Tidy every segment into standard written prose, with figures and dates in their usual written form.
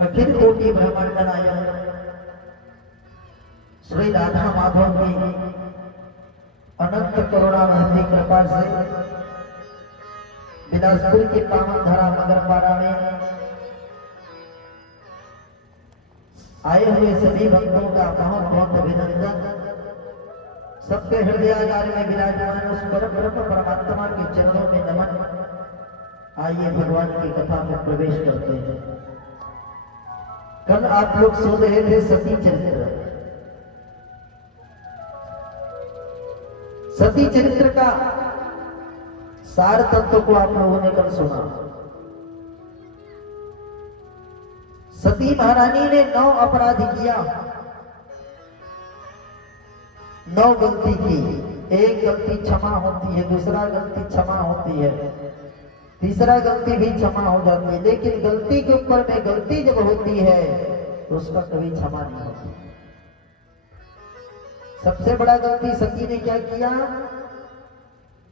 अखिल कोटि ब्रह्मांड नायक श्री राधा माधव की अनंत करुणा महती कृपा से बिलासपुर की पावन धरा मगरपाड़ा में आए हुए सभी भक्तों का बहुत बहुत अभिनंदन। सबके हृदयागार में विराजमान उस परम परमात्मा के चरणों में नमन। आइए भगवान की कथा में प्रवेश करते हैं। कल आप लोग सुन रहे थे सती चरित्र। सती चरित्र का सार तत्व को आप लोगों ने कल सुना। सती महारानी ने 9 अपराध किया, 9 गलती की। एक गलती क्षमा होती है, दूसरा गलती क्षमा होती है, तीसरा गलती भी क्षमा हो जाती है। लेकिन गलती के ऊपर में गलती जब होती है तो उसका कभी क्षमा नहीं होती। सबसे बड़ा गलती सती ने क्या किया?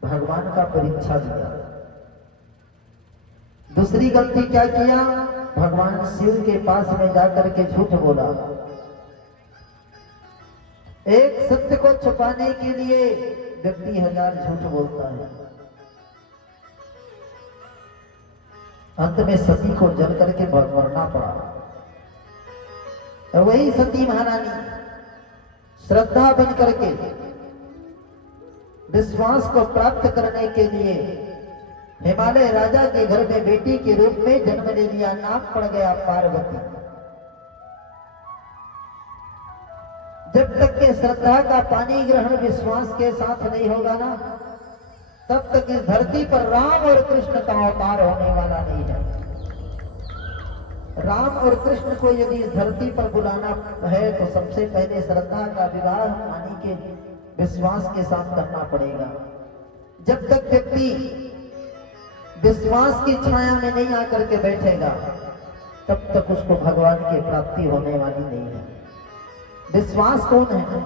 भगवान का परीक्षा दिया। दूसरी गलती क्या किया? भगवान शिव के पास में जाकर के झूठ बोला। एक सत्य को छुपाने के लिए व्यक्ति 1000 झूठ बोलता है। अंत में सती को जल करके मरना पड़ा। और वही सती महारानी श्रद्धा बन करके विश्वास को प्राप्त करने के लिए हिमालय राजा के घर में बेटी के रूप में जन्म ले लिया। नाम पड़ गया पार्वती। जब तक के श्रद्धा का पानी ग्रहण विश्वास के साथ नहीं होगा ना, तब तक इस धरती पर राम और कृष्ण का अवतार होने वाला नहीं है। राम और कृष्ण को यदि इस धरती पर बुलाना है तो सबसे पहले श्रद्धा का विवाह पानी के विश्वास के साथ करना पड़ेगा। जब तक व्यक्ति विश्वास की छाया में नहीं आकर के बैठेगा, तब तक उसको भगवान की प्राप्ति होने वाली नहीं है। विश्वास कौन है?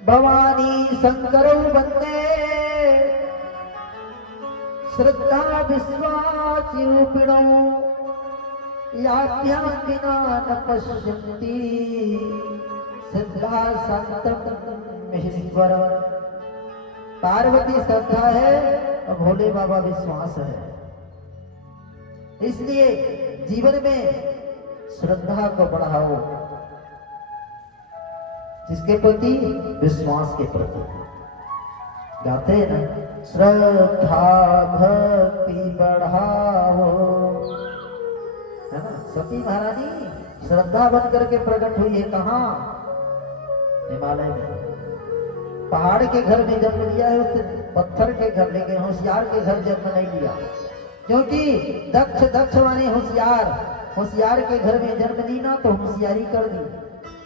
भवानी शंकरो वंदे श्रद्धा विश्वास रूपिणो याभ्यां विना न पश्यन्ति सिद्धा शांतम महेश्वर। पार्वती श्रद्धा है और भोले बाबा विश्वास है। इसलिए जीवन में श्रद्धा को बढ़ाओ। जिसके प्रति? विश्वास के प्रति। गाते हैं ना, श्रद्धा भक्ति बढ़ाओ, है ना। सती महारानी श्रद्धा बन करके प्रकट हुई है। कहाँ? हिमालय में। पहाड़ के घर में जन्म लिया है उसने, पत्थर के घर, लेकिन होशियार के घर जन्म नहीं लिया। क्योंकि दक्ष माने होशियार के घर में जन्म ली ना तो होशियारी कर दी,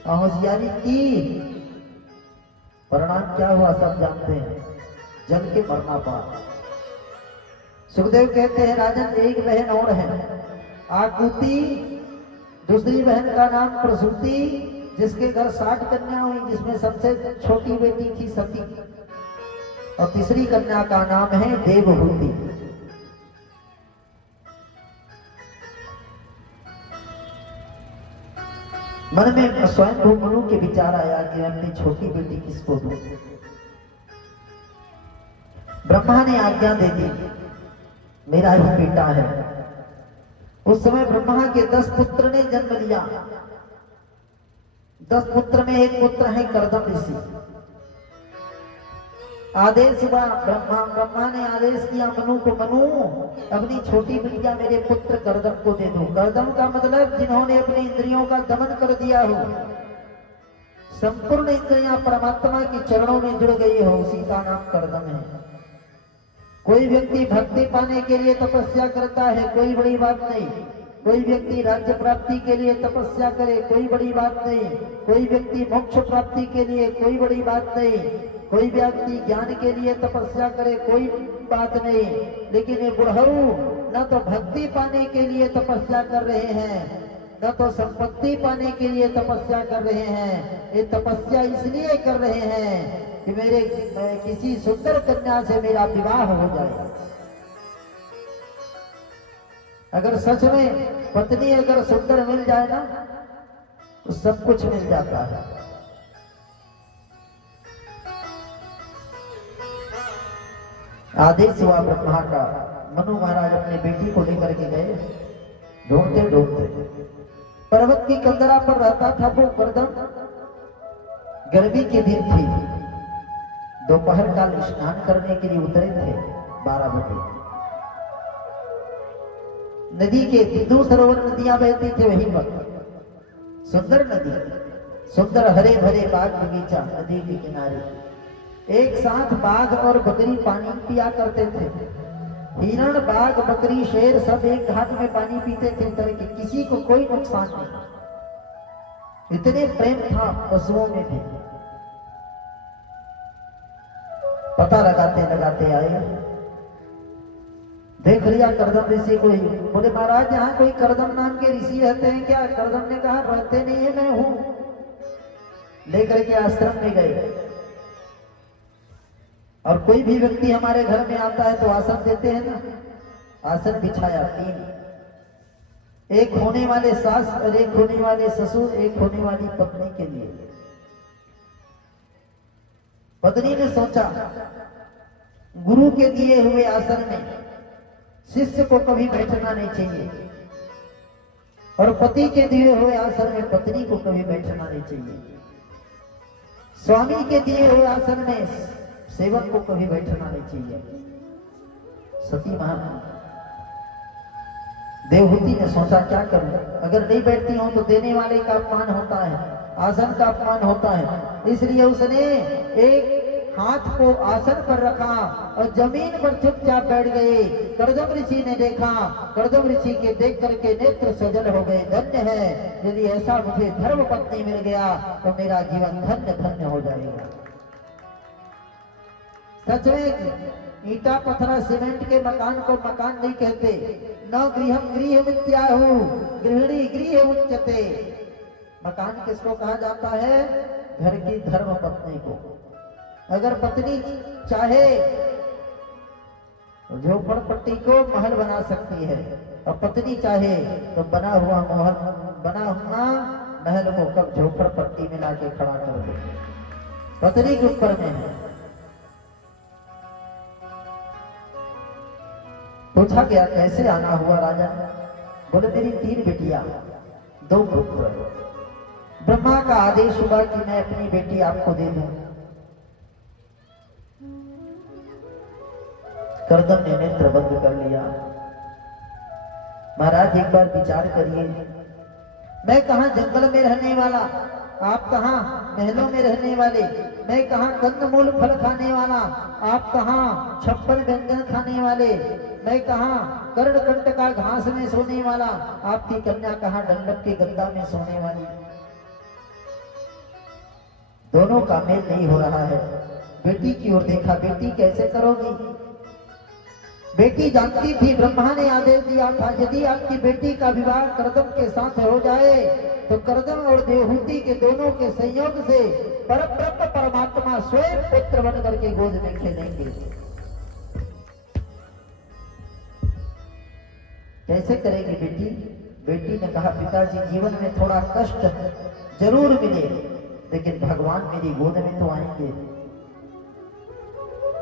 और होशियारी की परिणाम क्या हुआ सब जानते हैं। जल के मरना पड़ा। सुखदेव कहते हैं राजन, एक बहन और है आकुति, दूसरी बहन का नाम प्रसूति, जिसके घर 60 कन्या हुई, जिसमें सबसे छोटी बेटी थी सती, और तीसरी कन्या का नाम है देवहूति। मन में स्वयं मनु के विचार आया कि मैं अपनी छोटी बेटी किसको दूं। ब्रह्मा ने आज्ञा दे दी, मेरा ही बेटा है। उस समय ब्रह्मा के 10 पुत्र ने जन्म लिया। 10 पुत्र में एक पुत्र है कर्दम ऋषि। आदेश हुआ, ब्रह्मा ने आदेश किया मनु को, मनु अपनी छोटी बिटिया मेरे पुत्र कर्दम को दे दो। कर्दम का मतलब जिन्होंने अपनी इंद्रियों का दमन कर दिया हो, संपूर्ण इंद्रियां परमात्मा के चरणों में जुड़ गई हो, उसी का नाम कर्दम है। कोई व्यक्ति भक्ति पाने के लिए तपस्या करता है, कोई बड़ी बात नहीं। कोई व्यक्ति राज्य प्राप्ति के लिए तपस्या करे, कोई बड़ी बात नहीं। कोई व्यक्ति मोक्ष प्राप्ति के लिए, कोई बड़ी बात नहीं। कोई व्यक्ति ज्ञान के लिए तपस्या करे, कोई बात नहीं। लेकिन ये बुढ़ऊ न तो भक्ति पाने के लिए तपस्या कर रहे हैं, न तो संपत्ति पाने के लिए तपस्या कर रहे हैं। ये तपस्या इसलिए कर रहे हैं कि मेरे किसी सुंदर कन्या से मेरा विवाह हो जाए। अगर सच में पत्नी अगर सुंदर मिल जाए ना तो सब कुछ मिल जाता है। आदेश हुआ ब्रह्मा का, मनु महाराज अपनी बेटी को लेकर के गए। ढूंढते ढूंढते पर्वत की कंदरा पर रहता था वो कर्दम। गर्मी के दिन थी, दोपहर काल स्नान करने के लिए उतरे थे 12 बजे। नदी के बिंदु सरोवर नदियां बहती थे वहीं पर, सुंदर नदी, सुंदर हरे भरे बाग बगीचा नदी के किनारे। एक साथ बाघ और बकरी पानी पिया करते थे। हिरण, बाघ, बकरी, शेर सब एक घाट में पानी पीते थे उतर के, किसी को कोई नुकसान नहीं। इतने प्रेम था पशुओं में भी। पता लगाते लगाते आए, देख लिया कर्दम ऋषि को। बोले महाराज यहाँ कोई कर्दम नाम के ऋषि रहते हैं क्या? कर्दम ने कहा रहते नहीं है, मैं हूं। लेकर के आश्रम में गए। और कोई भी व्यक्ति हमारे घर में आता है तो आसन देते हैं ना, आसन बिछाया 3, एक होने वाले सास और एक होने वाले ससुर, एक होने वाली पत्नी के लिए। पत्नी ने सोचा गुरु के दिए हुए आसन में शिष्य को कभी बैठना नहीं चाहिए, और पति के दिए हुए आसन में पत्नी को कभी बैठना नहीं चाहिए। स्वामी के दिए हुए आसन में सेवक को कभी बैठना नहीं चाहिए। सती महात्मा देवहूति ने सोचा क्या करूं, अगर नहीं बैठती हूं तो देने वाले का अपमान होता है, आसन का अपमान होता है। इसलिए उसने एक हाथ को आसन पर रखा और जमीन पर चुपचाप बैठ गए। कर्दम ऋषि ने देखा, कर्दम ऋषि के देख करके नेत्र सजल हो गए। धन्य है, यदि ऐसा मुझे धर्म पत्नी मिल गया तो मेरा जीवन धन्य धन्य हो जाएगा। सच में ईटा पत्थर सीमेंट के मकान को मकान नहीं कहते। न गृहम गृह विद्याहु गृहिणी गृह उच्यते। मकान किसको कहा जाता है? घर की धर्म पत्नी को। अगर पत्नी चाहे तो झोपड़पट्टी को महल बना सकती है, और पत्नी चाहे तो बना हुआ महल को कब झोपड़पट्टी में लाके खड़ा कर दे। पत्नी के ऊपर में है। पूछा गया कैसे आना हुआ राजा? बोले मेरी 3 बेटियां 2 पुत्र। ब्रह्मा का आदेश हुआ कि मैं अपनी बेटी आपको दे दूं। कर्दम ने नेत्र बंद कर लिया। महाराज एक बार विचार करिए, मैं कहां जंगल में रहने वाला, आप कहां महलों में रहने वाले, मैं कहां कंदमूल फल खाने वाला, आप कहां 56 व्यंजन खाने वाले, मैं कहां कर्णकंठ का घास में सोने वाला, आपकी कन्या कहां डंडक के गद्दा में सोने वाली। दोनों का मेल नहीं हो रहा है। बेटी की ओर देखा, बेटी कैसे करोगी? बेटी जानती थी, ब्रह्मा ने आदेश दिया था यदि आपकी बेटी का विवाह कर्दम के साथ हो जाए तो कर्दम और देवहूति के दोनों के संयोग से परब्रह्म परमात्मा स्वयं पुत्र बन करके गोद में खेलेंगे। कैसे करेगी बेटी? बेटी ने कहा पिताजी जीवन में थोड़ा कष्ट जरूर मिले, लेकिन भगवान मेरी गोद में तो आएंगे।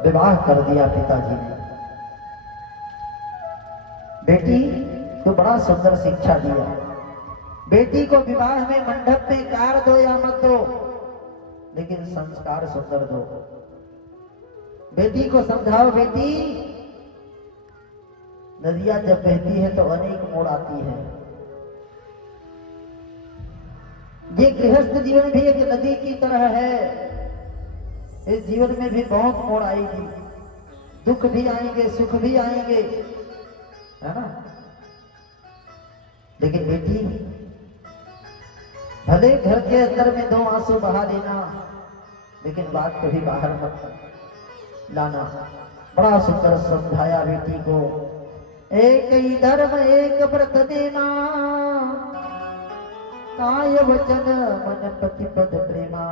विवाह कर दिया पिताजी ने। बेटी तो बड़ा सुंदर शिक्षा दिया। बेटी को विवाह में मंडप में कार दो या मत दो, लेकिन संस्कार सुंदर दो। बेटी को समझाओ, बेटी नदियां जब बहती है तो अनेक मोड़ आती है। ये गृहस्थ जीवन भी एक नदी की तरह है। इस जीवन में भी बहुत मोड़ आएगी, दुख भी आएंगे, सुख भी आएंगे, है ना। लेकिन बेटी, भले घर के अंदर में 2 आंसू बहा लेना, लेकिन बात कभी बाहर मत लाना। बड़ा सुंदर समझाया बेटी को। एक ही धर्म एक व्रत देना, काय वचन मन पति पद प्रेमा।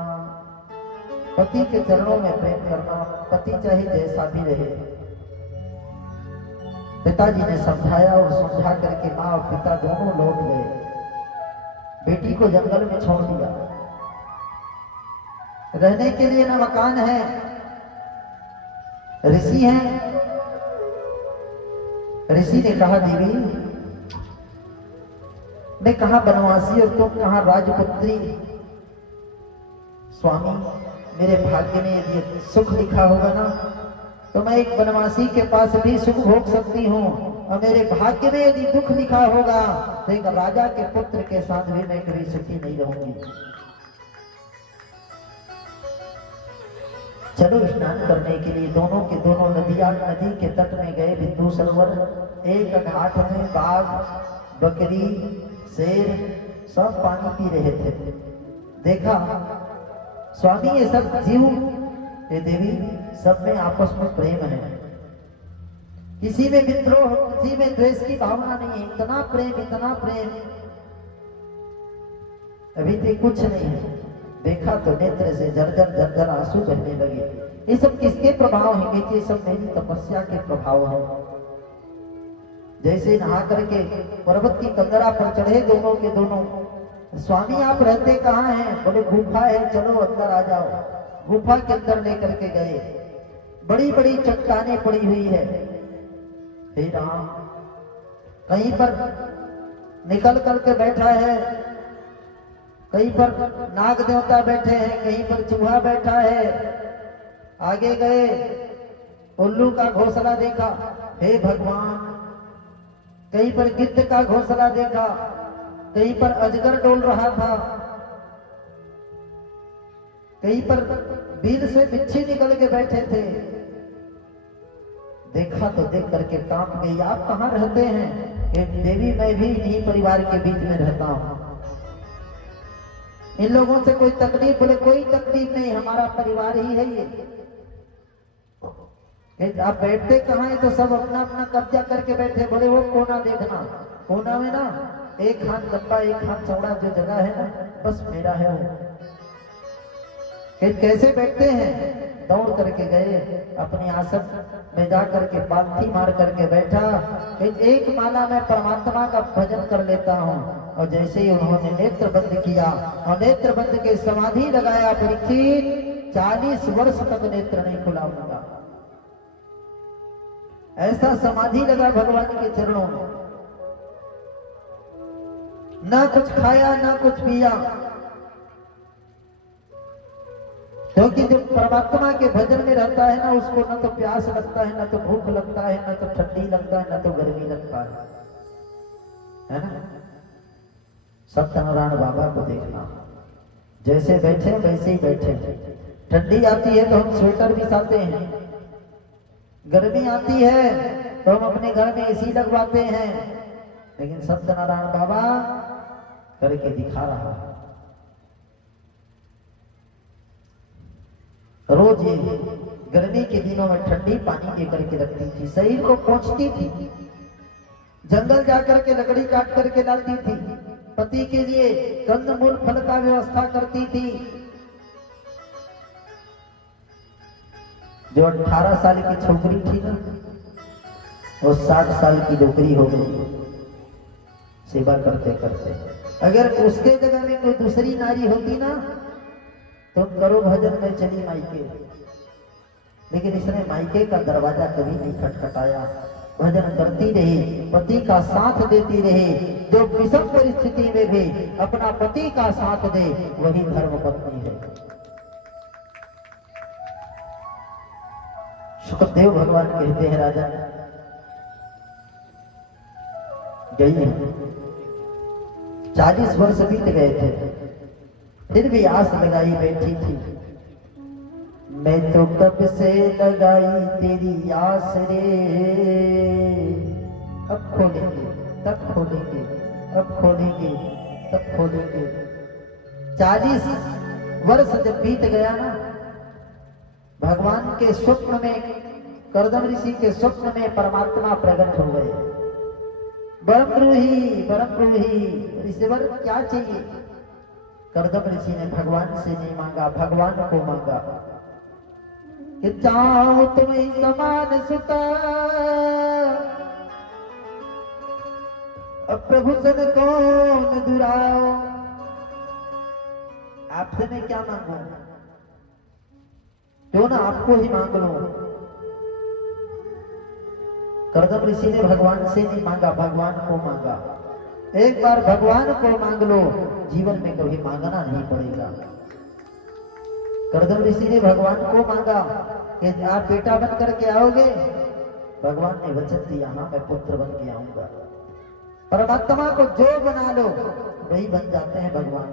पति के चरणों में प्रेम करना, पति चाहे जैसा भी रहे। पिताजी ने समझाया और समझा करके माँ और पिता दोनों लौट गए। बेटी को जंगल में छोड़ दिया। रहने के लिए न मकान है, ऋषि हैं। ऋषि ने कहा, देवी मैं कहा बनवासी और तुम कहा राजपुत्री। स्वामी, मेरे भाग्य में यदि सुख लिखा होगा ना, तो मैं एक बनवासी के पास भी सुख भोग सकती हूँ, और मेरे भाग्य में यदि दुख लिखा होगा तो एक राजा के पुत्र के साथ भी मैं कभी सुखी नहीं रहूंगी। चलो स्नान करने के लिए दोनों के दोनों नदी के तट में गए। बिंदु सरोवर, एक घाट में बाघ, बकरी, शेर सब पानी पी रहे थे। देखा स्वामी, ये सब जीव, ये देवी, सब में आपस में प्रेम है, किसी में विद्रोह, किसी में द्वेष की भावना नहीं है। इतना प्रेम, इतना प्रेम। अभी तक कुछ नहीं है। देखा तो नेत्र से जर्जर जर्जर आंसू बहने लगे। ये सब किसके प्रभाव है? ये सब मेरी तपस्या के प्रभाव है। जैसे नहा करके पर्वत की कंदरा पर चढ़े दोनों के दोनों। स्वामी, आप रहते कहाँ हैं? बोले गुफा है, चलो अंदर आ जाओ। गुफा के अंदर लेकर के गए। बड़ी बड़ी चट्टानें पड़ी हुई है। हे राम, कहीं पर निकल करके बैठा है, कहीं पर नाग देवता बैठे हैं, कहीं पर चूहा बैठा है। आगे गए, उल्लू का घोंसला देखा। हे भगवान, कहीं पर गिद्ध का घोंसला देखा, कहीं पर अजगर डोल रहा था, कहीं पर बिल से बिच्छी निकल के बैठे थे। देखा तो देख करके कांप गई। आप कहाँ रहते हैं? देवी, मैं भी इन्हीं परिवार के बीच में रहता हूँ। इन लोगों से कोई तकलीफ? बोले कोई तकलीफ नहीं, हमारा परिवार ही है ये। आप बैठते कहाँ हैं? तो सब अपना अपना कब्जा करके बैठे। बोले वो कोना देखना, कोना में ना एक हाथ लंबा एक हाथ चौड़ा जो जगह है ना, बस मेरा है वो। कैसे बैठते हैं? दौड़ करके गए, अपनी आसन में जा करके पालथी मार करके बैठा। एक माला में परमात्मा का भजन कर लेता हूँ। और जैसे ही उन्होंने नेत्र बंद किया और नेत्र बंद के समाधि लगाया, परीक्षित 40 वर्ष तक नेत्र नहीं खुला उनका। ऐसा समाधि लगा भगवान के चरणों में। ना कुछ खाया ना कुछ पिया, क्योंकि जो परमात्मा के भजन में रहता है ना, उसको ना तो प्यास लगता है, ना तो भूख लगता है, ना तो ठंडी लगता है, ना तो गर्मी लगता है ना। सत्यनारायण बाबा को देखना, जैसे बैठे वैसे ही बैठे। ठंडी आती है तो हम स्वेटर भी साते हैं, गर्मी आती है तो हम अपने घर में एसी लगवाते हैं, लेकिन सत्यनारायण बाबा करके दिखा रहा है। रोज ये गर्मी के दिनों में ठंडी पानी लेकर के रखती थी, शरीर को पोंछती थी, जंगल जाकर के लकड़ी काट करके लाती थी, पति के लिए कंदमूल फल का व्यवस्था करती थी। जो 18 साल की छोकरी थी ना, वो 60 साल की नौकरी हो गई सेवा करते करते। अगर उसके जगह में कोई दूसरी नारी होती ना, तो करो भजन में चली मायके, लेकिन इसने मायके का दरवाजा कभी नहीं खटखटाया। भजन करती रही, पति का साथ देती रही। जो विषम परिस्थिति में भी अपना पति का साथ दे, वही धर्म पत्नी है। सुखदेव भगवान कहते हैं, राजा गई 40 वर्ष बीत गए थे, फिर भी आस लगाई बैठी थी। मैं तो कब से लगाई तेरी आस रे, अब खोलेंगे तब खोलेंगे, अब खोलेंगे तब खोलेंगे। 40 वर्ष जब बीत गया ना, भगवान के स्वप्न में, कर्दम ऋषि के स्वप्न में परमात्मा प्रकट हो गए। ब्रह्मद्रोही ऋषिवर क्या चाहिए? कर्दम ऋषि ने भगवान से नहीं मांगा, भगवान को मांगा कि चाहो तुम्हें समान सुता, अब प्रभु सन कौन दुराओ। आपसे मैं क्या मांगू? क्यों ना आपको ही मांग लो। कर्दम ऋषि ने भगवान से नहीं मांगा, भगवान को मांगा। एक बार भगवान को मांग लो, जीवन में कभी मांगना नहीं पड़ेगा। कर्दम ऋषि ने भगवान को मांगा कि आप बेटा बन करके आओगे। भगवान ने वचन दिया, हाँ मैं पुत्र बन के आऊंगा। परमात्मा को जो बना लो वही बन जाते हैं भगवान।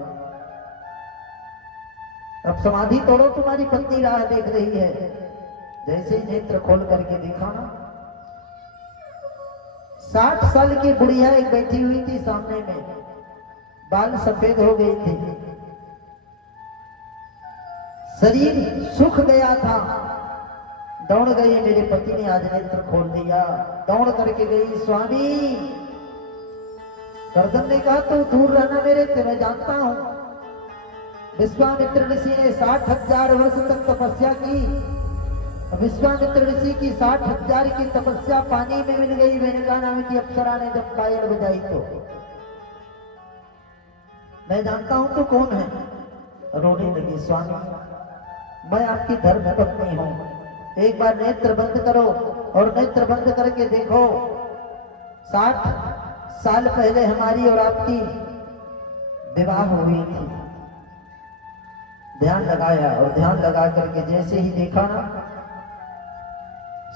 अब समाधि तोड़ो, तुम्हारी पत्नी राह देख रही है। जैसे ही नेत्र खोल करके देखा ना, 60 साल की बुढ़िया एक बैठी हुई थी सामने में, बाल सफेद हो गई थी, शरीर सूख गया था। दौड़ गई, मेरे पति ने आज नेत्र खोल दिया। दौड़ करके गई, स्वामी। कर्दम ने कहा तू दूर रहना मेरे से, मैं जानता हूं। विश्वामित्र ऋषि ने 60,000 वर्ष तक तपस्या की। विश्वामित्र ऋषि की 60,000 की तपस्या पानी में मिल गई। मेनका नाम की अप्सरा ने जब पायल बजाई तो मैं जानता हूं तू कौन है। रोने लगी, स्वामी मैं आपकी धर्म पत्नी हूं। एक बार नेत्र बंद करो और नेत्र बंद करके देखो। 60 साल पहले हमारी और आपकी विवाह हुई थी। ध्यान लगाया और ध्यान लगा करके जैसे ही देखा ना,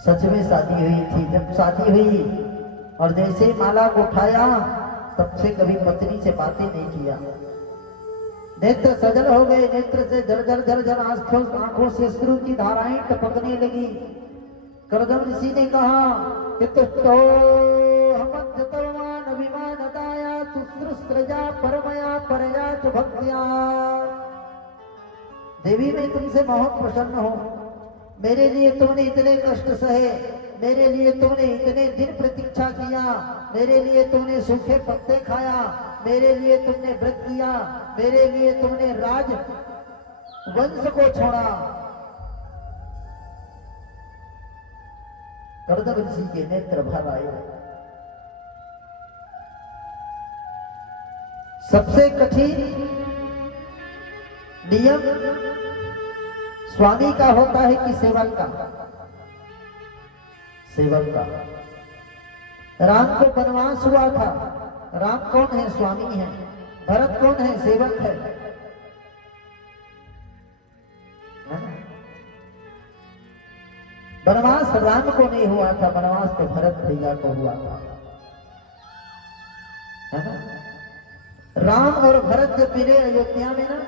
सच में शादी हुई थी। जब शादी हुई और जैसे ही माला को उठाया, तब से कभी पत्नी से बातें नहीं किया। नेत्र सजल हो गए, नेत्र से जर आंखों से अश्रु की धाराएं टपकने लगी। कर्दम ऋषि ने कहा कि तुष्टो हमज्जतवान अभिमानदाया सुसृसृजा परमया परया च भक्त्या। देवी मैं तुमसे बहुत प्रसन्न हूं। मेरे लिए तुमने इतने कष्ट सहे, मेरे लिए तुमने इतने दिन प्रतीक्षा किया, मेरे लिए तुमने सूखे पत्ते खाया, मेरे लिए तुमने व्रत किया, मेरे लिए तुमने राज वंश को छोड़ा। कर्दम ऋषि के नेत्र भर आए। सबसे कठिन नियम स्वामी का होता है कि सेवक का? सेवक का। राम को वनवास हुआ था। राम कौन है? स्वामी है। भरत कौन है? सेवक है। वनवास राम को नहीं हुआ था, वनवास तो भरत भैया को हुआ था, है ना। राम और भरत जब मिले अयोध्या में ना,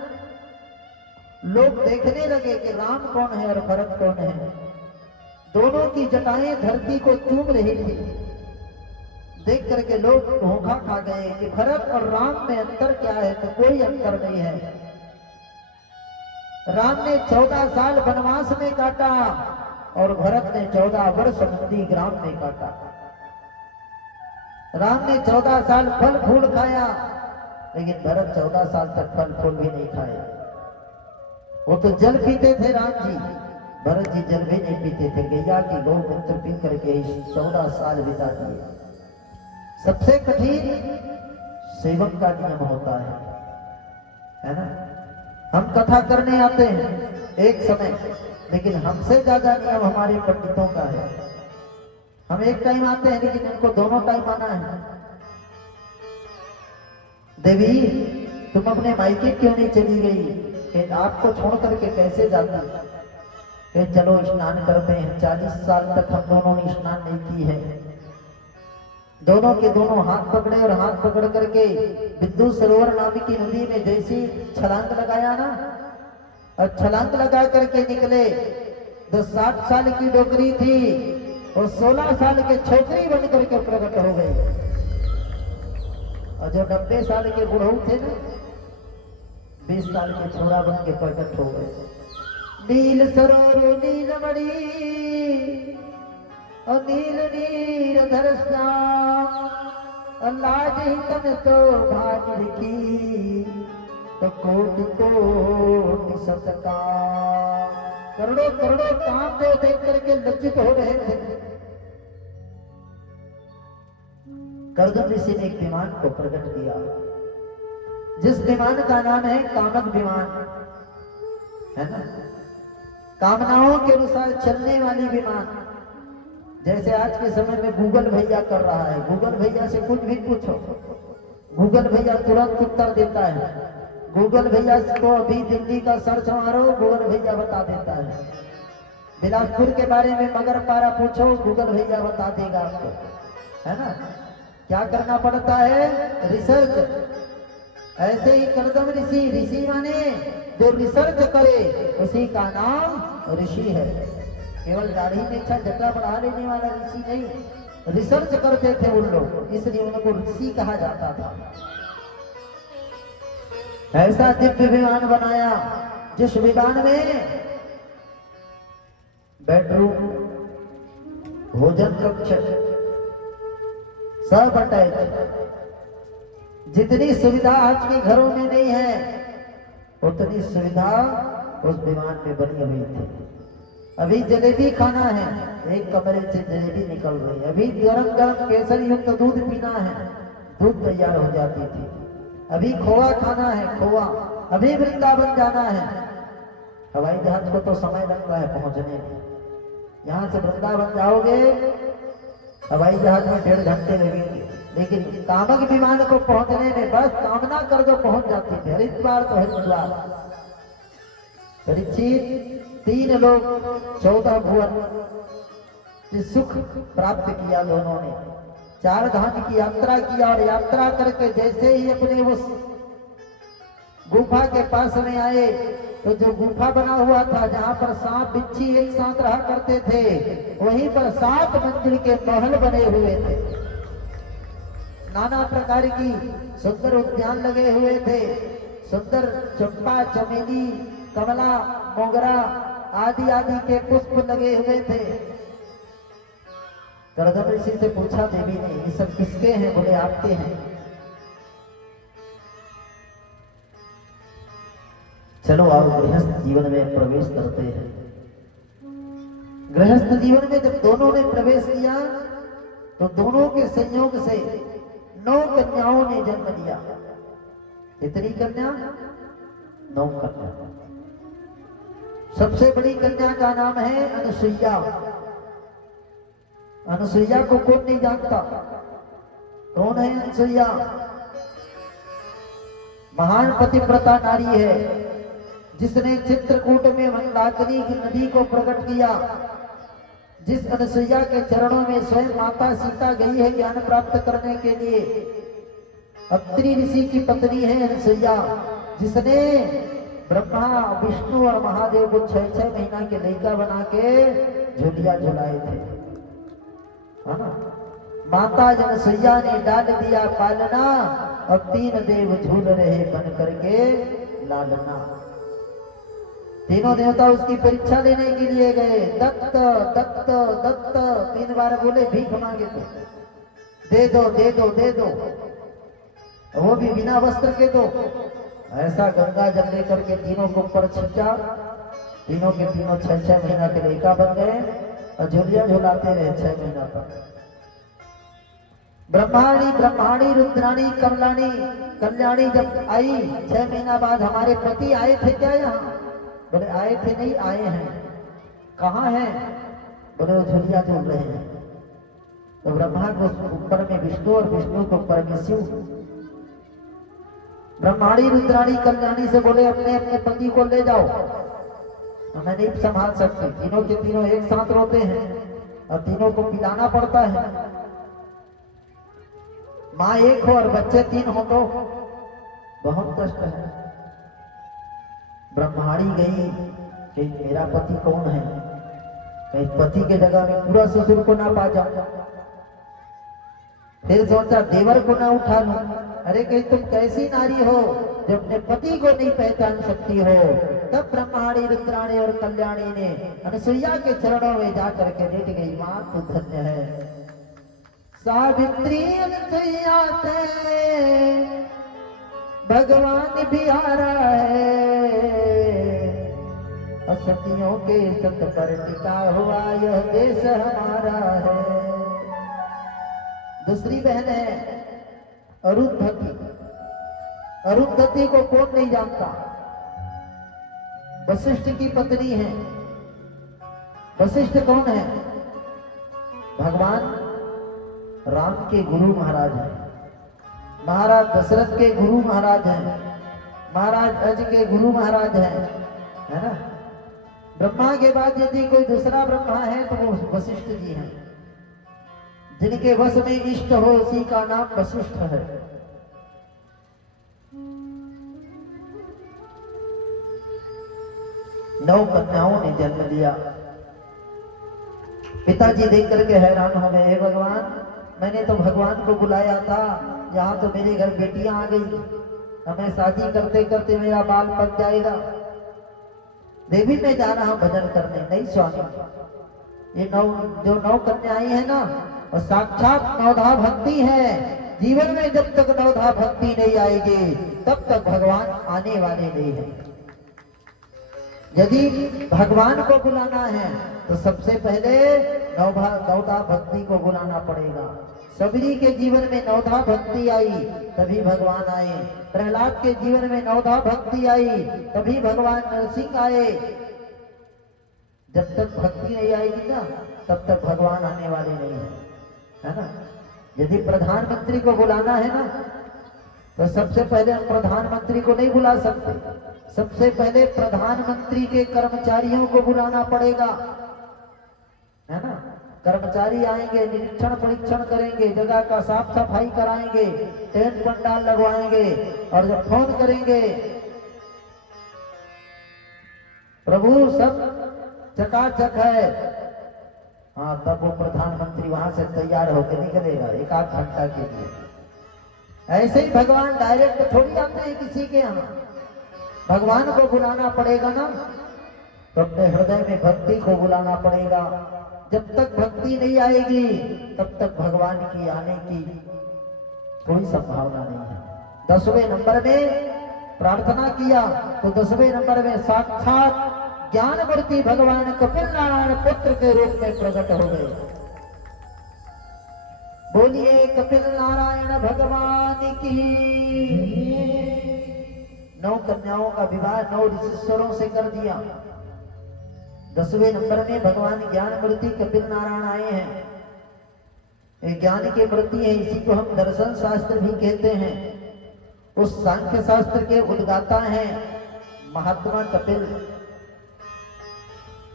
लोग देखने लगे कि राम कौन है और भरत कौन है। दोनों की जटाएं धरती को चूम रही थी। देख करके लोग धोखा खा गए कि भरत और राम में अंतर क्या है, तो कोई अंतर नहीं है। राम ने 14 साल वनवास में काटा और भरत ने 14 वर्ष नंदी ग्राम में काटा। राम ने 14 साल फल फूल खाया, लेकिन भरत 14 साल तक फल फूल भी नहीं खाए। वो तो जल पीते थे राम जी, भरत जी जल भी नहीं पीते थे। गैया की गौ मूत्र पी करके 14 साल बिता दिए। सबसे कठिन सेवक का नियम होता है ना। हम कथा करने आते हैं एक समय, लेकिन हमसे ज्यादा नियम हमारे पंडितों का है। हम एक टाइम आते हैं, लेकिन इनको दोनों टाइम आना है। देवी तुम अपने मायके क्यों नहीं चली गई? कि आपको छोड़ करके कैसे जाता? कि चलो स्नान करते हैं। 40 साल तक हम दोनों ने स्नान नहीं की है। दोनों के दोनों हाथ पकड़े और हाथ पकड़ करके बिंदु सरोवर नाम की नदी में जैसी छलांग लगाया ना, और छलांग लगा करके निकले। तो 60 साल की डोकरी थी और 16 साल के छोकरी बन करके प्रकट हो गई। और जो 90 साल के बुढ़ऊ थे ना, 20 साल के छोरा बन के प्रकट हो गए। नील सरोवर नीलमणि और नील नीर धर श्याम, लाज ही तन तो भाग लिखी तो कोटि कोटि सतका। करोड़ों करोड़ों कामदेव देख करके लज्जित हो रहे थे। करदम ऋषि ने एक विमान को प्रकट किया, जिस विमान का नाम है कामक विमान, है ना, कामनाओं के अनुसार चलने वाली विमान। जैसे आज के समय में गूगल भैया कर रहा है, गूगल भैया से कुछ भी पूछो, गूगल भैया तुरंत उत्तर देता है। गूगल भैया को अभी दिल्ली का सर्च मारो, गूगल भैया बता देता है। बिलासपुर के बारे में मगरपारा पूछो, गूगल भैया बता देगा आपको, है ना। क्या करना पड़ता है? रिसर्च। ऐसे ही करदम ऋषि, ऋषि माने जो रिसर्च करे उसी का नाम ऋषि है। केवल दाढ़ी में अच्छा जटा बढ़ा लेने वाला ऋषि नहीं, रिसर्च करते थे उन लोग, इसलिए उनको ऋषि कहा जाता था। ऐसा दिव्य विमान बनाया जिस विमान में बेडरूम, भोजन कक्ष सब अटैच। जितनी सुविधा आज के घरों में नहीं है उतनी सुविधा उस विमान में बनी हुई थी। अभी जलेबी खाना है, एक कमरे से जलेबी निकल रही है। अभी गरम गरम केसर युक्त दूध पीना है, दूध तैयार हो जाती थी। अभी खोआ खाना है, खोआ। अभी वृंदावन जाना है, हवाई जहाज को तो समय लगता है पहुंचने में। यहाँ से वृंदावन जाओगे हवाई जहाज में 1.5 घंटे लगेंगे, लेकिन कामक विमान को पहुंचने में बस कामना कर दो पहुंच जाती थी। हरिद्वार तो हरिद्वार। परीक्षित 3 लोग 14 भुवन सुख प्राप्त किया दोनों ने। 4 धाम की यात्रा किया और यात्रा करके जैसे ही अपने उस गुफा के पास में आए तो जो गुफा बना हुआ था जहां पर सांप बिच्छी एक साथ रहा करते थे, वहीं पर 7 मंजिल के महल बने हुए थे। नाना प्रकार की सुंदर उद्यान लगे हुए थे। सुंदर चंपा, चमेली, कमला, मोगरा आदि आदि के पुष्प लगे हुए थे। करदम ऋषि से पूछा देवी ने, ये सब किसके हैं? बोले आपके हैं। चलो आप गृहस्थ जीवन में प्रवेश करते हैं। गृहस्थ जीवन में जब दोनों ने प्रवेश किया तो दोनों के संयोग से 9 कन्याओं ने जन्म लिया। कितनी कन्या? 9 कन्या। सबसे बड़ी कन्या का नाम है अनुसुईया। अनुसुईया को कौन नहीं जानता? कौन है अनुसुईया? महान पतिव्रता नारी है, जिसने चित्रकूट में मंदाकिनी की नदी को प्रकट किया। जिस अनुसुईया के चरणों में स्वयं माता सीता गई है ज्ञान प्राप्त करने के लिए। अत्रि ऋषि की पत्नी है अनुसुईया, जिसने ब्रह्मा, विष्णु और महादेव को 6-6 महीना के लड़का बना के झुलिया झुलाए थे, है ना। माता अनुसुईया ने डाल दिया पालना और 3 देव झूल रहे बन करके लालना। तीनों देवता उसकी परीक्षा लेने के लिए गए। दत्त दत्त दत्त 3 बार बोले, भीख मांगे थे, दे दो दे दो दे दो, वो भी बिना वस्त्र के दो। ऐसा गंगा जल लेकर के तीनों को ऊपर छिंचा। तीनों के तीनों 6-6 महीना के लड़का बन गए और झुलिया झुलाते रहे 6 महीना तक। ब्रह्माणी ब्रह्माणी रुद्राणी कमलानी कल्याणी जब आई 6 महीना बाद, हमारे पति आए थे क्या यहाँ? बोले आए थे, नहीं आए हैं। कहाँ हैं? बोले वो झुलिया झूल रहे हैं। तो ब्रह्मा को ऊपर में विष्णु और विष्णु को ऊपर में शिव। ब्रह्माणी रुद्राणी कल्याणी से बोले अपने अपने पति को ले जाओ, मैं नहीं संभाल सकती। तीनों के तीनों एक साथ रोते हैं और तीनों को पिलाना पड़ता है। माँ एक हो और बच्चे 3 हो तो बहुत कष्ट है। ब्रह्माणी गई कि मेरा पति कौन है, कहीं पति के जगह में पूरा ससुर को ना पा जाऊं। फिर सोचा देवर को ना उठा लूं। अरे कहीं तुम कैसी नारी हो जो अपने पति को नहीं पहचान सकती हो। तब ब्रह्माणी, रुद्राणी और कल्याणी ने अनुसुईया के चरणों में जा करके लेट गई। मां तू धन्य है। सावित्री अनुसुईया थे भगवान भी आ रहा है, असतियों के सत पर टिका हुआ यह देश हमारा है। दूसरी बहन है अरुंधति। अरुंधति को कौन नहीं जानता, वशिष्ठ की पत्नी है। वशिष्ठ कौन है? भगवान राम के गुरु महाराज हैं, महाराज दशरथ के गुरु महाराज हैं, महाराज अज के गुरु महाराज हैं, है ना। ब्रह्मा के बाद यदि कोई दूसरा ब्रह्मा है तो वो वशिष्ठ जी हैं। जिनके वश में इष्ट हो उसी का नाम वशिष्ठ है। नौ कन्याओं ने जन्म लिया। पिताजी देख करके हैरान हो गए, हे भगवान, मैंने तो भगवान को बुलाया था, यहाँ तो मेरे घर बेटियां आ गई, हमें शादी करते करते मेरा बाल पक जाएगा। देवी में जा रहा भजन करने। नहीं स्वामी, ये जो 9 कन्याएं हैं ना, और साक्षात नवधा भक्ति है। जीवन में जब तक नवधा भक्ति नहीं आएगी तब तक भगवान आने वाले नहीं है। यदि भगवान को बुलाना है तो सबसे पहले नवधा भक्ति को बुलाना पड़ेगा। सबरी के जीवन में नवधा भक्ति आई तभी भगवान आए। प्रहलाद के जीवन में नवधा भक्ति आई तभी भगवान नरसिंह आए। जब तक भक्ति नहीं आएगी ना तब तक भगवान आने वाले नहीं है ना। यदि प्रधानमंत्री को बुलाना है ना तो सबसे पहले हम प्रधानमंत्री को नहीं बुला सकते, सबसे पहले प्रधानमंत्री के कर्मचारियों को बुलाना पड़ेगा, है ना। कर्मचारी आएंगे, निरीक्षण परीक्षण करेंगे, जगह का साफ सफाई कराएंगे, टेंट पंडाल लगवाएंगे, और जब फोन करेंगे प्रभु सब चकाचक है, हाँ, तब वो प्रधानमंत्री वहां से तैयार होकर निकलेगा 1 आध घंटा के लिए। ऐसे ही भगवान डायरेक्ट थोड़ी आते हैं किसी के यहाँ। भगवान को बुलाना पड़ेगा ना तो अपने हृदय में भक्ति को बुलाना पड़ेगा। जब तक भक्ति नहीं आएगी तब तक भगवान की आने की कोई संभावना नहीं है। 10वें नंबर में प्रार्थना किया तो 10वें नंबर में साक्षात ज्ञान मूर्ति भगवान कपिल नारायण पुत्र के रूप में प्रकट हो गए। बोलिए कपिल नारायण भगवान की। 9 कन्याओं का विवाह 9 ऋषिश्वरों से कर दिया। 10वें नंबर में भगवान ज्ञान मूर्ति कपिल नारायण आए हैं। ये ज्ञान की मूर्ति है, इसी को हम दर्शन शास्त्र भी कहते हैं। उस सांख्य शास्त्र के उद्गाता हैं महात्मा कपिल।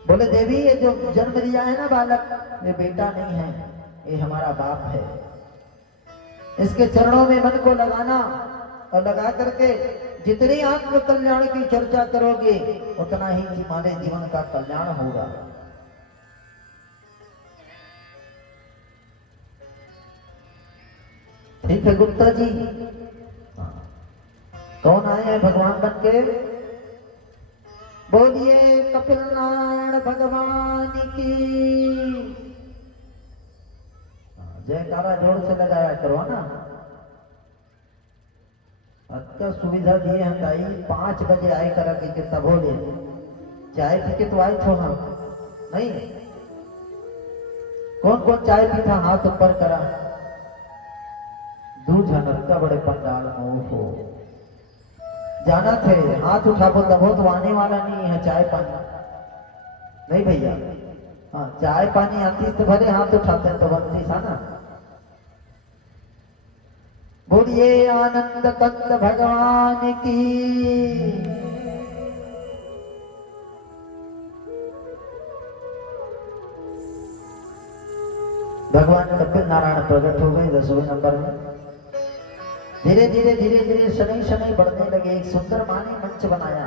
बोले देवी, ये जो जन्म लिया है ना बालक, ये बेटा नहीं है, ये हमारा बाप है। इसके चरणों में मन को लगाना और लगा करके जितनी आत्म कल्याण की चर्चा करोगे उतना ही तुम्हारे जीवन का कल्याण होगा। ठीक है गुप्ता जी, कौन आए हैं भगवान बन के? बोलिए कपिल नारायण भगवान की। जयकारा जोर से लगाया करो ना। अच्छा सुविधा दिए हम दाई, 5 बजे आए करा कि तब बोले चाय पी के तो आए थो हम नहीं। कौन कौन चाय पीता हाथ ऊपर करा। दूध झनकता बड़े पंडाल में हो जाना थे, हाथ उठाबो तबो तो आने वाला नहीं है चाय पानी नहीं भैया। हाँ, चाय पानी आती तो भले हाथ उठाते तो बनती था ना। बोलिए आनंद कंद भगवान की। भगवान कपिल नारायण प्रकट हो गए 10वें नंबर में। धीरे धीरे शनि शनि बढ़ने लगे। एक सुंदर माँ ने मंच बनाया,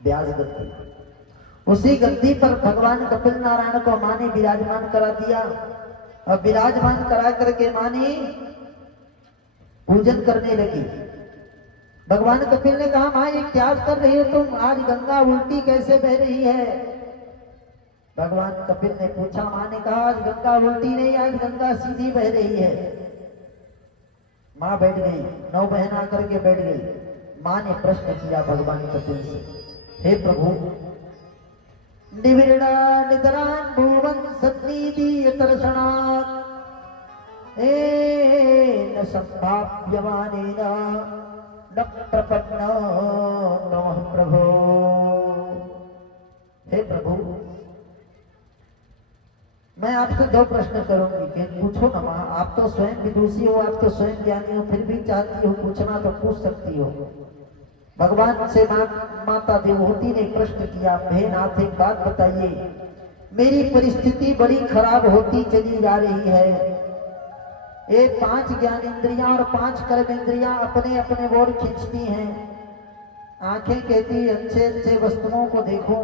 ब्याज गद्दी। उसी गद्दी पर भगवान कपिल नारायण को माँ ने विराजमान करा दिया और विराजमान करा करके माँ ने पूजन करने लगी। भगवान कपिल ने कहा, माँ ये क्या कर रही हो तुम, आज गंगा उल्टी कैसे बह रही है? भगवान कपिल ने पूछा, माँ ने कहा, आज गंगा उल्टी नहीं, आज गंगा सीधी बह रही है। माँ बैठ गई, 9 बहन आकर के बैठ गई। माँ ने प्रश्न किया भगवान कपिल से, हे प्रभु, निविड़ा नितरान भुवन सन्निधि दर्शनात् न संभाव्यमानेन न प्रपन्नो नमः प्रभो। हे प्रभु, मैं आपसे 2 प्रश्न करूंगी कि पूछो ना माँ, आप तो स्वयं विदुषी हो, आप तो स्वयं ज्ञानी हो, फिर भी चाहती हो पूछना तो पूछ सकती हो। भगवान से माता देवहूति ने प्रश्न किया, हे नाथ एक बात बताइए, मेरी परिस्थिति बड़ी खराब होती चली जा रही है। ये 5 ज्ञान इंद्रियां और 5 कर्म इंद्रियां अपने अपने ओर खींचती हैं। आंखें कहती है अच्छे अच्छे वस्तुओं को देखो,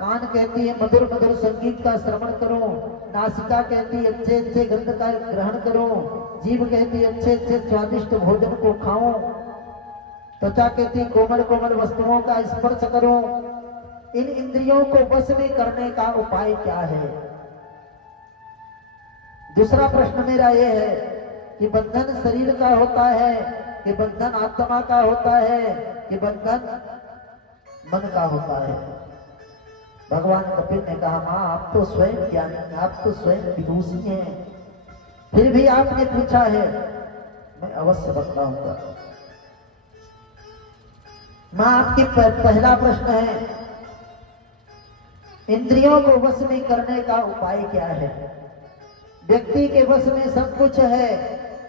कान कहती है मधुर मधुर संगीत का श्रवण करो, नासिका कहती है अच्छे अच्छे गंध का ग्रहण करो, जीभ कहती है अच्छे अच्छे स्वादिष्ट भोजन को खाओ, त्वचा कहती कोमल कोमल वस्तुओं का स्पर्श करो। इन इंद्रियों को वश में करने का उपाय क्या है? दूसरा प्रश्न मेरा यह है कि बंधन शरीर का होता है कि बंधन आत्मा का होता है कि बंधन मन का होता है? भगवान कपिल ने कहा, माँ आप तो स्वयं ज्ञानी, आप तो स्वयं विदुषी हैं, फिर भी आपने पूछा है, मैं अवश्य बताऊंगा। माँ आपकी पहला प्रश्न है, इंद्रियों को वश में करने का उपाय क्या है? व्यक्ति के वश में सब कुछ है,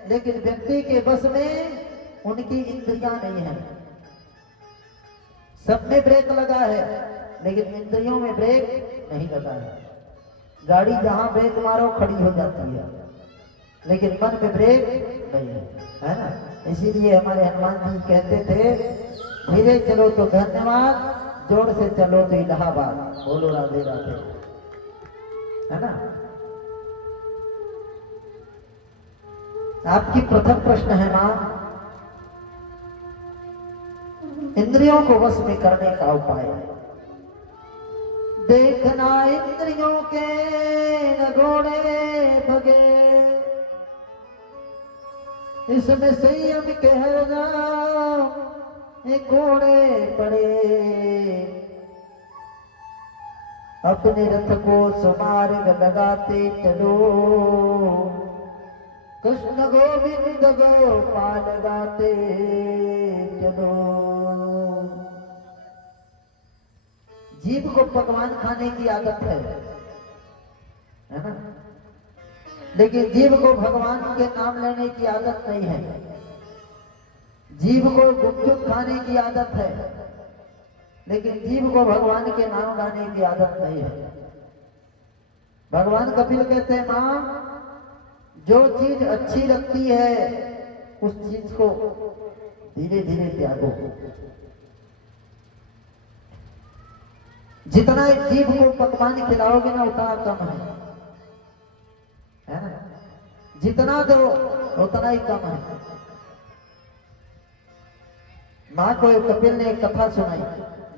लेकिन व्यक्ति के वश में उनकी इंद्रियां नहीं है। सब में ब्रेक लगा है, लेकिन इंद्रियों में ब्रेक नहीं लगा है। गाड़ी जहां ब्रेक मारो खड़ी हो जाती है, लेकिन मन में ब्रेक नहीं है ना? इसीलिए हमारे हनुमान जी कहते थे, धीरे चलो तो धन्यवाद, जोर से चलो तो इलाहाबाद। बोलो राधे राधे, है ना? आपकी प्रथम प्रश्न है मां, इंद्रियों को वश में करने का उपाय। देखना इंद्रियों के न घोड़े भगे, इसमें संयम कह जा घोड़े पड़े, अपने रथ को सुमार्ग लगाते चलो, कृष्ण गोविंद गोपाल गाते चलो। जीभ को पकवान खाने की आदत है ना? लेकिन जीभ को भगवान के नाम लेने की आदत नहीं है। जीभ को गुपचुप खाने की आदत है, लेकिन जीभ को भगवान के नाम गाने की आदत नहीं है। भगवान कपिल कहते हैं, मां जो चीज अच्छी लगती है उस चीज को धीरे धीरे त्यागो। जितना जीभ को पकवान खिलाओगे ना उतना कम है ना? जितना दो उतना ही कम है। माँ को कपिल ने एक कथा सुनाई।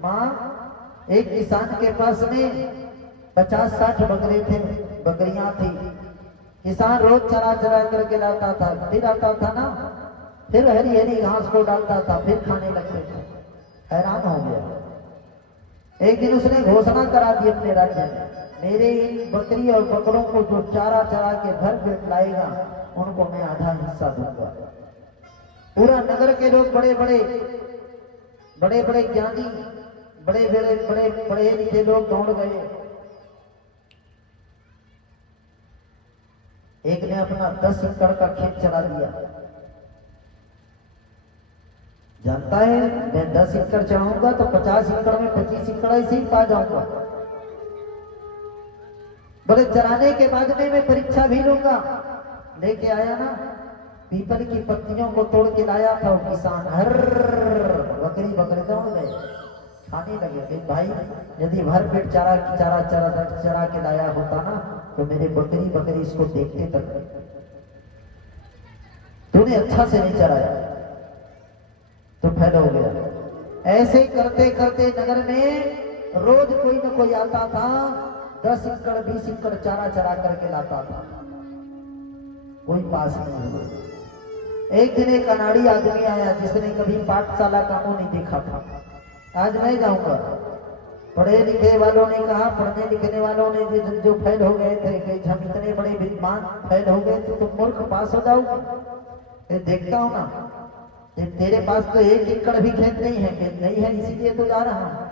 माँ, एक किसान के पास में 50-60 बकरे थे, बकरियां थी। किसान रोज चरा चरा करके लाता था, फिर आता था ना, फिर हरी हरी घास को डालता था, फिर खाने लगते थे। हैरान हो गया। एक दिन उसने घोषणा करा दी अपने राज्य में, मेरे इन बकरी और बकरों को जो चारा चरा के घर पेट लाएगा उनको मैं आधा हिस्सा दूंगा। पूरा नगर के लोग बड़े बड़े ज्ञानी, बड़े पढ़े लिखे लोग दौड़ गए। एक ने अपना 10 एकड़ का खेत चला दिया। जानता है मैं 10 एकड़ चढ़ाऊंगा तो 50 एकड़ में 25 एकड़ ऐसे ही पा जाऊंगा। बोले चराने के बाद में मैं परीक्षा भी लूंगा। लेके आया ना, पीपल की पत्तियों को तोड़ के लाया था वो किसान, हर बकरी बकरे दौड़ गए, खाने लगे। कि भाई यदि भर पेट चारा चरा के लाया होता ना तो मेरे बकरी इसको देखते तक, तूने अच्छा से नहीं चराया तो फैल हो गया। ऐसे करते करते नगर में रोज कोई न कोई आता था, 10 एकड़ 20 एकड़ चारा चरा करके लाता था, कोई पास नहीं हुआ। एक दिन एक अनाड़ी आदमी आया जिसने कभी पाठशाला का मुंह नहीं देखा था। आज मैं जाऊंगा, पढ़े लिखे वालों ने कहा, पढ़ने लिखने वालों ने जो फेल हो गए थे कि हम इतने बड़े विद्वान फेल हो गए थे, तुम मूर्ख पास हो जाओगे। देखता हूं ना, तेरे पास तो 1 एकड़ भी खेत नहीं है, खेत नहीं है इसीलिए तो जा रहा हूं,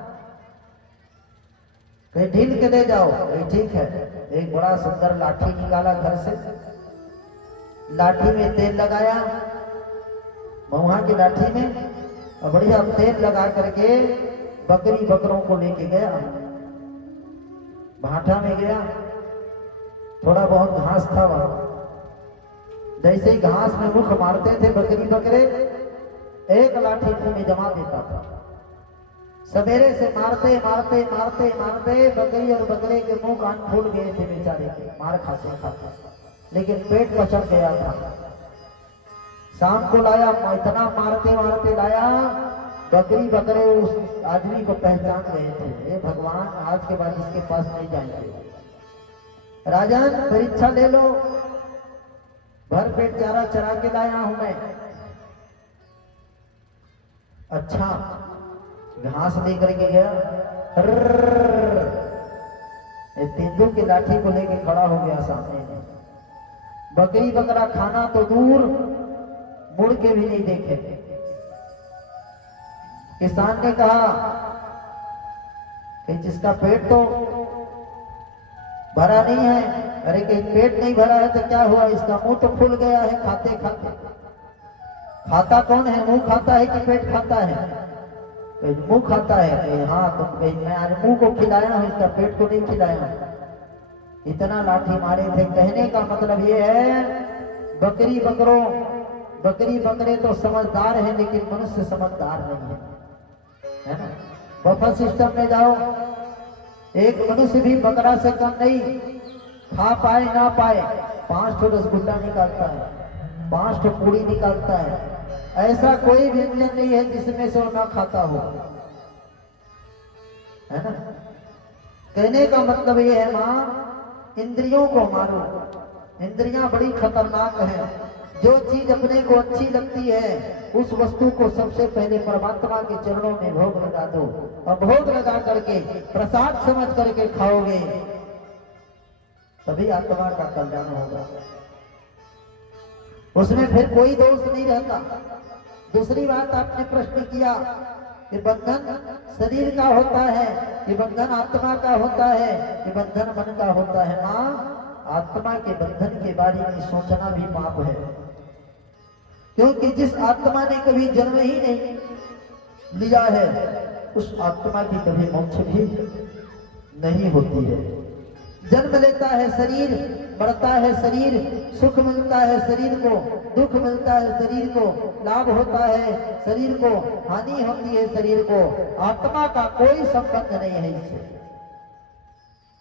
कहीं ढील के ले जाओ। ठीक है। एक बड़ा सुंदर लाठी निकाला घर से, लाठी में तेल लगाया, महुआ की लाठी में, और बढ़िया तेल लगा करके बकरी बकरों को लेके गया, भाटा में गया, थोड़ा बहुत घास था वहां, जैसे ही घास में मुख मारते थे बकरी बकरे, एक लाठी मुंह में जमा देता था। सवेरे से मारते मारते मारते मारते बकरी और बकरे के मुंह कान फूल गए थे बेचारे के, मार खाते खाते, लेकिन पेट पचक गया था। शाम को लाया, इतना मारते मारते लाया, बकरी बकरे उस आदमी को पहचान गए थे। हे भगवान, आज के बाद इसके पास नहीं जाएंगे। राजन परीक्षा ले लो, भर पेट चारा चरा के लाया हूं मैं। अच्छा, घास लेकर के गया, तेंदू की लाठी को लेके खड़ा हो गया सामने में। बकरी बकरा खाना तो दूर, मुड़ के भी नहीं देखे। किसान ने कहा कि जिसका पेट तो भरा नहीं है, अरे कहीं पेट नहीं भरा है तो क्या हुआ, इसका मुंह तो फूल गया है खाते खाते। खाता कौन है, मुंह खाता है कि पेट खाता है? मुंह खाता है। हाँ, तो मैं आज मुंह को खिलाया हूं, इसका पेट को नहीं खिलाया। इतना लाठी मारे थे। कहने का मतलब ये है, बकरी बकरे तो समझदार है, लेकिन मनुष्य समझदार नहीं है ना। बफर सिस्टम में जाओ, एक मनुष्य भी बकरा से कम नहीं, खा पाए ना पाए 5 ठो रसगुल्ला निकालता है, 5 ठो पूड़ी निकालता है। ऐसा कोई व्यंजन नहीं है जिसमें से वो ना खाता हो, है ना। कहने का मतलब ये है, मां इंद्रियों को मारो, इंद्रियां बड़ी खतरनाक है। जो चीज अपने को अच्छी लगती है उस वस्तु को सबसे पहले परमात्मा के चरणों में भोग लगा दो, और भोग लगा करके प्रसाद समझ करके खाओगे, तभी आत्मा का कल्याण होगा। उसमें फिर कोई दोष नहीं रहता। दूसरी बात, आपने प्रश्न किया कि बंधन शरीर का होता है कि बंधन आत्मा का होता है कि बंधन मन का होता है। मां, आत्मा के बंधन के बारे में सोचना भी पाप है, क्योंकि जिस आत्मा ने कभी जन्म ही नहीं लिया है उस आत्मा की कभी मोक्ष भी नहीं होती है। जन्म लेता है शरीर, बढ़ता है शरीर, सुख मिलता है शरीर को, दुख मिलता है शरीर को, लाभ होता है शरीर को, हानि होती है शरीर को। आत्मा का कोई संबंध नहीं है इससे।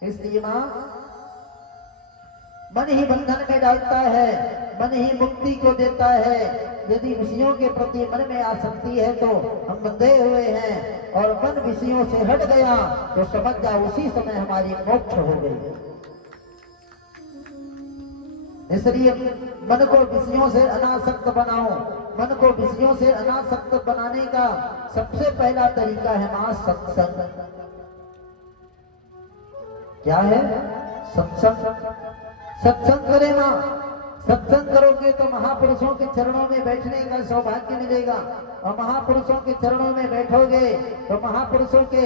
इसलिए मां, मन ही बंधन में डालता है, मन ही मुक्ति को देता है। यदि विषयों के प्रति मन में आसक्ति है तो हम बंधे हुए हैं, और मन विषयों से हट गया तो समझ जाओ उसी समय हमारी मोक्ष हो गई। इसलिए मन को विषयों से अनासक्त बनाओ। मन को विषयों से अनासक्त बनाने का सबसे पहला तरीका है मां सत्संग। क्या है? सत्संग। सत्संग करे मां, सत्संग करोगे तो महापुरुषों के चरणों में बैठने का सौभाग्य मिलेगा, और महापुरुषों के चरणों में बैठोगे तो महापुरुषों के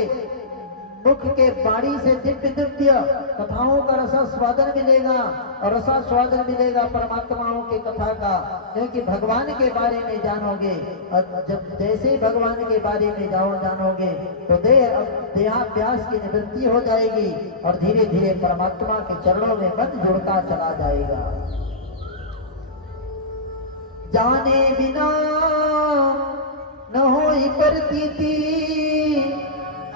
मुख के वाणी से दिव्य दिव्य कथाओं का रसास्वादन मिलेगा, और रसास्वादन मिलेगा परमात्माओं के कथा का, क्योंकि भगवान के बारे में जानोगे। और जब जैसे ही भगवान के बारे में जानोगे तो देहाभ्यास की निवृत्ति हो जाएगी, और धीरे धीरे परमात्मा के चरणों में मन जुड़ता चला जाएगा। जाने बिना न होई प्रतीति,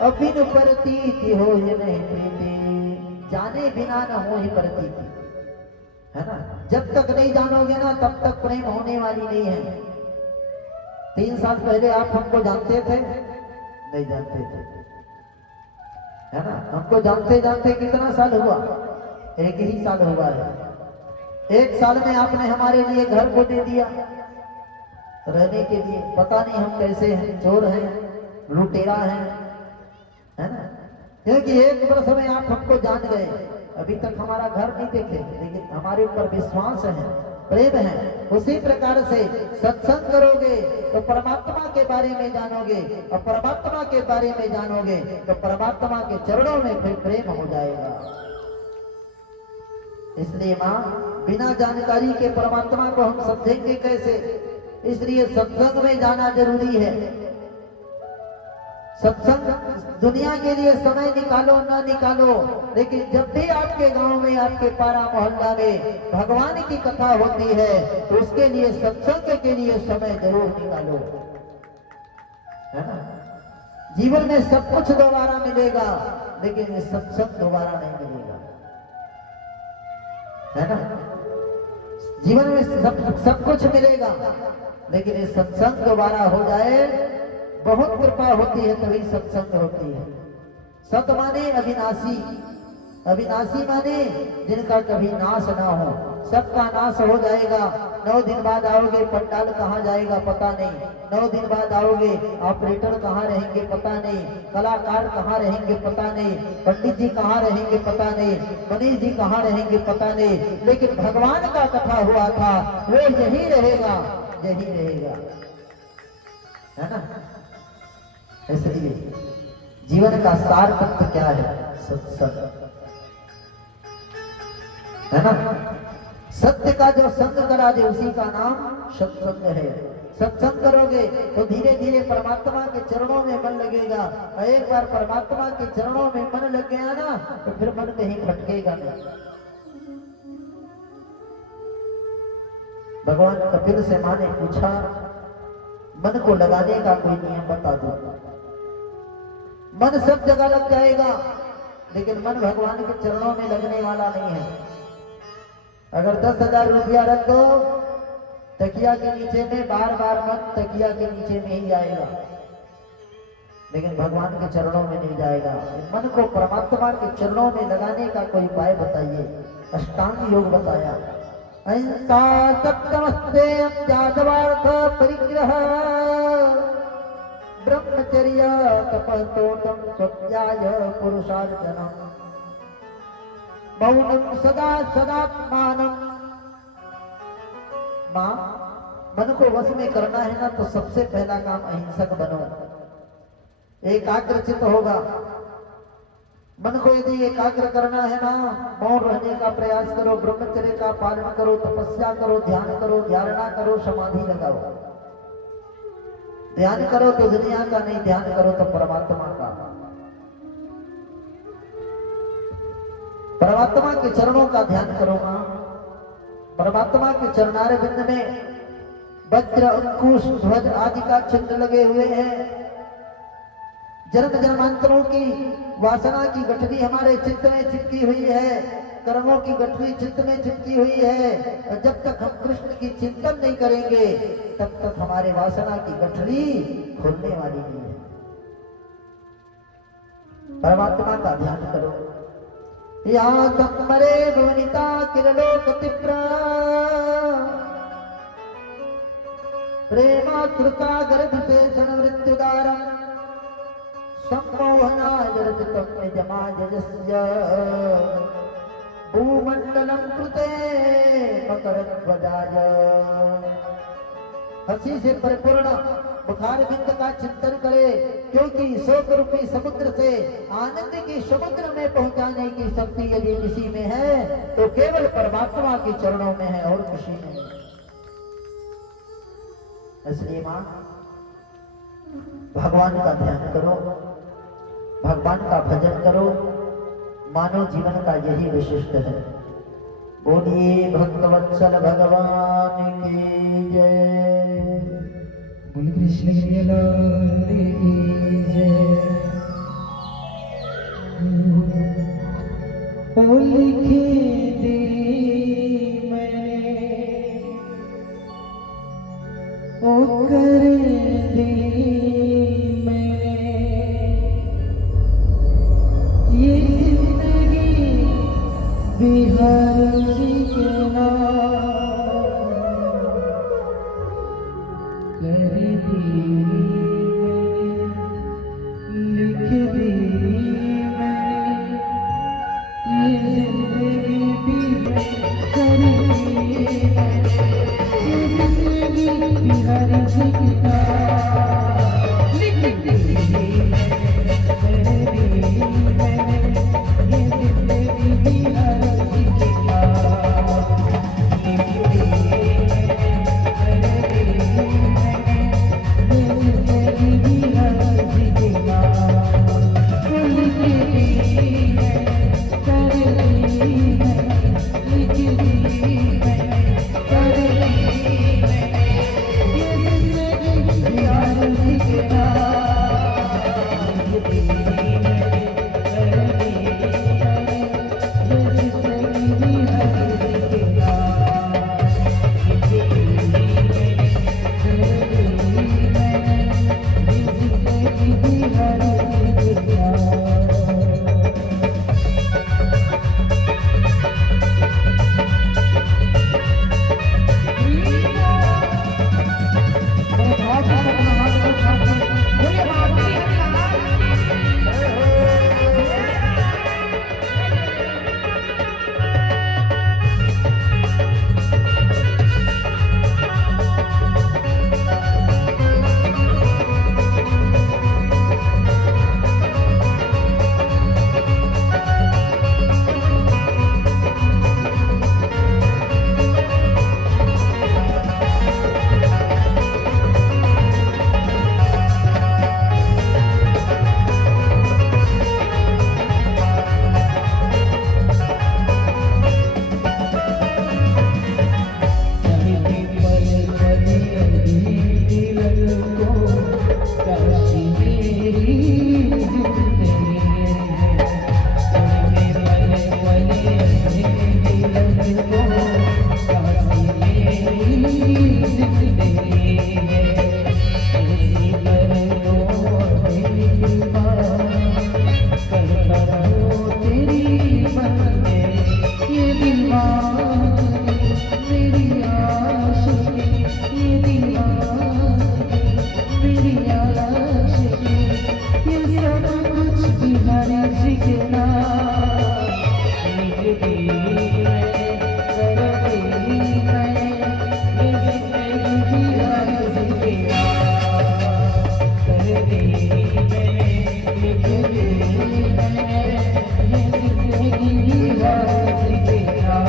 अबिन प्रतीति हो नहीं प्रीति। जाने बिना न होई प्रतीति, है ना। जब तक नहीं जानोगे ना तब तक प्रेम होने वाली नहीं है। 3 साल पहले आप हमको जानते थे? नहीं जानते थे, है ना। हमको जानते जानते कितना साल हुआ? 1 ही साल हुआ है। 1 साल में आपने हमारे लिए घर को दे दिया रहने के लिए। पता नहीं हम कैसे हैं, चोर हैं, लुटेरा हैं, है ना। क्योंकि 1 वर्ष में आप हमको जान गए। अभी तक हमारा घर नहीं देखे, लेकिन हमारे ऊपर विश्वास है, प्रेम है। उसी प्रकार से सत्संग करोगे तो परमात्मा के बारे में जानोगे, और परमात्मा के बारे में जानोगे तो परमात्मा के चरणों में फिर प्रेम हो जाएगा। इसलिए मां, बिना जानकारी के परमात्मा को हम समझेंगे कैसे? इसलिए सत्संग में जाना जरूरी है। सत्संग दुनिया के लिए समय निकालो ना निकालो, लेकिन जब भी आपके गांव में, आपके पारा मोहल्ला में भगवान की कथा होती है तो उसके लिए, सत्संग के लिए समय जरूर निकालो, है ना। जीवन में सब कुछ दोबारा मिलेगा, लेकिन ये सत्संग दोबारा नहीं मिलेगा, है ना। जीवन में सब कुछ मिलेगा, लेकिन ये सत्संग दोबारा हो जाए, बहुत कृपा होती है, तभी सत्संग होती है। सत माने अविनाशी, अविनाशी माने जिनका कभी नाश ना हो। सबका नाश हो जाएगा। 9 दिन बाद आओगे, पंडाल कहाँ जाएगा पता नहीं। 9 दिन बाद आओगे, ऑपरेटर कहाँ रहेंगे पता नहीं, कलाकार कहाँ रहेंगे पता नहीं, पंडित जी कहाँ रहेंगे पता नहीं, मनीष जी कहाँ रहेंगे पता नहीं। लेकिन भगवान का कथा हुआ था, वो यही रहेगा, यही रहेगा, है ना। इसलिए जीवन का सार तत्व क्या है? सत्संग, है ना। सत्य का जो संग करा दे उसी का नाम सत्संग है। सत्संग करोगे तो धीरे धीरे परमात्मा के चरणों में मन लगेगा। और एक बार परमात्मा के चरणों में मन लग गया ना तो फिर मन कहीं भटकेगा नहीं। भगवान कपिल से मां ने पूछा, मन को लगाने का कोई नियम बता दो। मन सब जगह लग जाएगा, लेकिन मन भगवान के चरणों में लगने वाला नहीं है। अगर 10,000 रुपया रख दो तकिया के नीचे में, बार बार मन तकिया के नीचे में ही आएगा, लेकिन भगवान के चरणों में नहीं जाएगा। मन को परमात्मा के चरणों में लगाने का कोई उपाय बताइए। अष्टांग योग बताया। अहिंसा सत्यमस्तेयं जातवार्थ परिग्रह ब्रह्मचर्य तपस्तोषं स्वज्ञाय पुरुषार्चनम् मौनं सदा सदात्मानं। मां, मन को वश में करना है ना तो सबसे पहला काम अहिंसक बनो। एकाग्रचित होगा। मन को यदि एकाग्र करना है ना, मौन रहने का प्रयास करो, ब्रह्मचर्य का पालन करो, तपस्या करो, ध्यान करो, धारणा करो, समाधि लगाओ। ध्यान करो तो दुनिया का नहीं, ध्यान करो तो परमात्मा का। परमात्मा के चरणों का ध्यान करो मां। परमात्मा के चरणार बिंद में वज्र, अंकुश, ध्वज आदि का चिन्ह लगे हुए हैं। जन्म जन्मांतरों की वासना की गठरी हमारे चित्त में चिपकी हुई है, कर्मों की गठरी चित्त में चिपकी हुई है। और जब तक हम कृष्ण की चिंतन नहीं करेंगे तब तक हमारे वासना की गठरी खुलने वाली नहीं है। परमात्मा का ध्यान करो। या तमरे भवनिता किरलोक तीव्र प्रेमातृता गर्भते सन मृत्युदारम सम्मोहनाय रचितं निजमाजस्य भूमंडलम कृते मकरध्वजाय। हंसी से परिपूर्ण बुखार बिंद का चिंतन करे, क्योंकि शोक रूपी समुद्र से आनंद की समुद्र में पहुंचाने की शक्ति यदि किसी में है तो केवल परमात्मा के चरणों में है और किसी में नहीं। इसलिए मां, भगवान का ध्यान करो, भगवान का भजन करो। मानव जीवन का यही विशिष्ट है। बोलिए भक्तवत्सल भगवान की जय। कृष्ण लाल की जय। ओ लिखी दी मैंने, ओ कर दी मैंने, ये जिंदगी बिहार जी के नाम कर दी मैंने, लिख दी मैंने, ये जिंदगी भी कर दी मैंने, ये जिंदगी बिहार जी के नाम लिख दी मैंने, कर दी मैंने, ये जिंदगी बिहार जी के नाम लिख दी मैंने, कर दी मैंने, ये जिंदगी बिहार जी के नाम लिख दी मैंने, कर दी मैंने, लिख दी मैंने, कर दी मैंने, ये जिंदगी बिहार जी के नाम लिख दी मैंने, कर दी मैंने, ये जिंदगी बिहार जी के नाम लिख दी मैंने, कर दी मैंने, ये जिंदगी बिहार जी के नाम।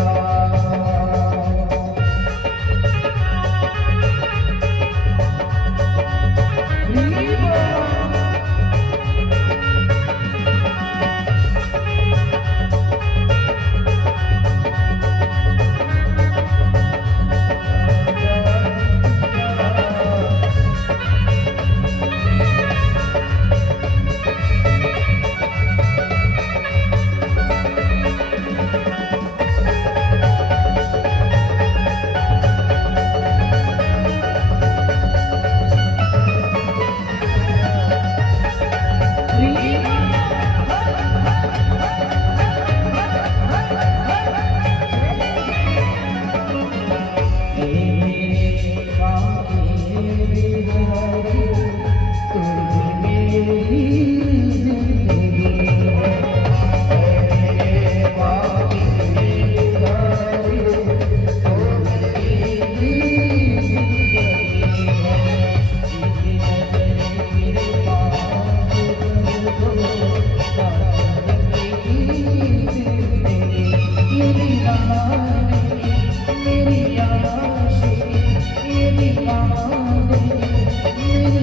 मेरी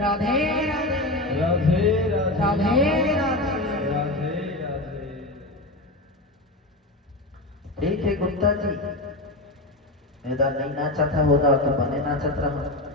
राधे राधे राधे राधे राधे। ठीक है गुप्ता जी, यदा नहीं नाचा था होता तो बने नाचत रहा।